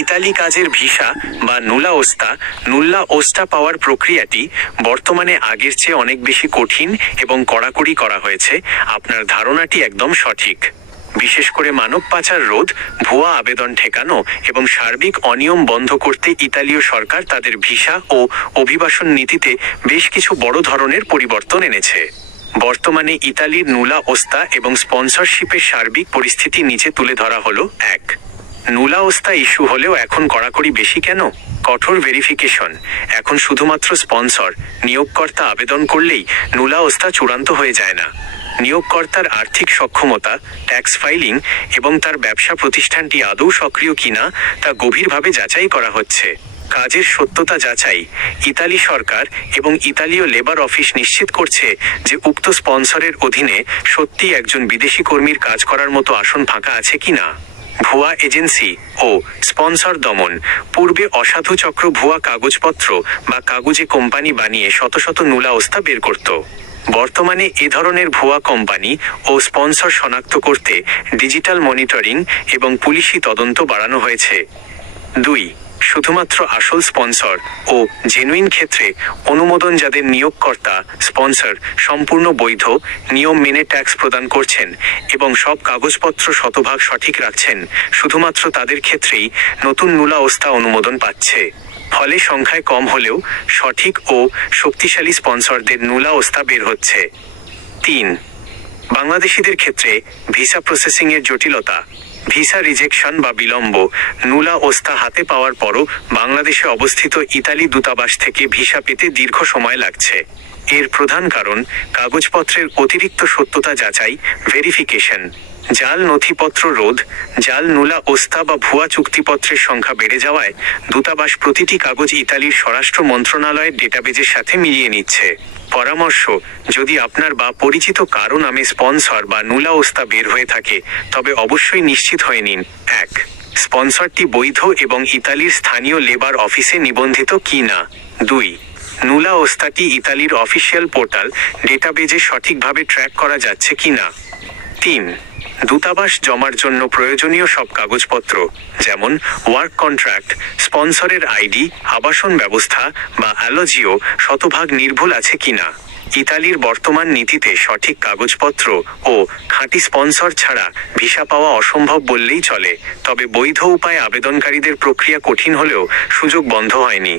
Italy কাজের visa বা নুলা ওস্তা পাওয়ার প্রক্রিয়াটি বর্তমানে আগের চেয়ে অনেক বেশি কঠিন এবং কড়াকড়ি করা হয়েছে। আপনার ধারণাটি একদম সঠিক। বিশেষ করে মানব পাচার রোধ, ভুয়া আবেদন ঠেকানো এবং সার্বিক অনিয়ম বন্ধ করতে ইতালীয় সরকার তাদের ভিসা ও অভিবাসন নীতিতে বেশ কিছু বড় ধরনের পরিবর্তন এনেছে। বর্তমানে ইতালির নুলা ওস্তা এবং স্পন্সরশিপের সার্বিক পরিস্থিতি নিচে তুলে ধরা হলো। 1. নুলা ওস্তা ইস্যু হলেও এখন কড়াকড়ি বেশি কেন? কঠোর ভেরিফিকেশন। এখন শুধুমাত্র স্পন্সর, নিয়োগকর্তা আবেদন করলেই নুলা ওস্তা চূড়ান্ত হয়ে যায় না। নিয়োগকর্তার আর্থিক সক্ষমতা, ট্যাক্স ফাইলিং এবং তার ব্যবসা প্রতিষ্ঠানটি আদৌ সক্রিয় কিনা তা গভীরভাবে যাচাই করা হচ্ছে। কাজের সত্যতা যাচাই। ইতালি সরকার এবং ইতালীয় লেবার অফিস নিশ্চিত করছে যে উক্ত স্পন্সরের অধীনে সত্যি একজন বিদেশি কর্মীর কাজ করার মতো আসন ফাঁকা আছে কিনা। ভুয়া এজেন্সি ও স্পন্সর দমন। পূর্বে অসাধু চক্র ভুয়া কাগজপত্র বা কাগজে কোম্পানি বানিয়ে শত শত নুলা ওস্তা বের করত। বর্তমানে এ ধরনের ভুয়া কোম্পানি ও স্পন্সর শনাক্ত করতে ডিজিটাল মনিটরিং এবং পুলিশি তদন্ত বাড়ানো হয়েছে। 2. শুধুমাত্র আসল স্পন্সর ও জেনুইন ক্ষেত্রে অনুমোদন। যাদের নিয়োগকর্তা স্পন্সর সম্পূর্ণ বৈধ, নিয়ম মেনে ট্যাক্স প্রদান করছেন এবং সব কাগজপত্র শতভাগ সঠিক রাখছেন, শুধুমাত্র তাদের ক্ষেত্রেই নতুন নুলা ওস্তা অনুমোদন পাচ্ছে। ফলে সংখ্যায় কম হলেও সঠিক ও শক্তিশালী স্পন্সরদের নুলা ওস্তা বের হচ্ছে। 3. বাংলাদেশিদের ক্ষেত্রে ভিসা প্রসেসিংয়ের জটিলতা। ভিসা রিজেকশন বা বিলম্ব। নুলা ওস্তা হাতে পাওয়ার পরও বাংলাদেশে অবস্থিত ইতালি দূতাবাস থেকে ভিসা পেতে দীর্ঘ সময় লাগছে। এর প্রধান কারণ কাগজপত্রের অতিরিক্ত সত্যতা যাচাই, ভেরিফিকেশন। জাল নথিপত্র রোধ। জাল নুলা ওস্তা বা ভুয়া চুক্তিপত্রের সংখ্যা বেড়ে যাওয়ায় দূতাবাস প্রতিটি কাগজ ইতালির স্বরাষ্ট্র মন্ত্রণালয়ের ডেটাবেজের সাথে মিলিয়ে নিচ্ছে। পরামর্শ: যদি আপনার বা পরিচিত কারো নামে স্পন্সর বা নুলা ওস্তা বের হয়ে থাকে তবে অবশ্যই নিশ্চিত হয়ে নিন। 1. স্পন্সরটি বৈধ এবং ইতালির স্থানীয় লেবার অফিসে নিবন্ধিত কি না। 2. নুলা ওস্তাটি ইতালির অফিসিয়াল পোর্টাল ডেটাবেজে সঠিকভাবে ট্র্যাক করা যাচ্ছে কি না। 3. দূতাবাস জমার জন্য প্রয়োজনীয় সব কাগজপত্র, যেমন ওয়ার্ক কন্ট্রাক্ট, স্পন্সরের আইডি, আবাসন ব্যবস্থা বা অ্যালোজিও শতভাগ নির্ভুল আছে কিনা। ইতালির বর্তমান নীতিতে সঠিক কাগজপত্র ও খাঁটি স্পন্সর ছাড়া ভিসা পাওয়া অসম্ভব বললেই চলে। তবে বৈধ উপায়ে আবেদনকারীদের প্রক্রিয়া কঠিন হলেও সুযোগ বন্ধ হয়নি।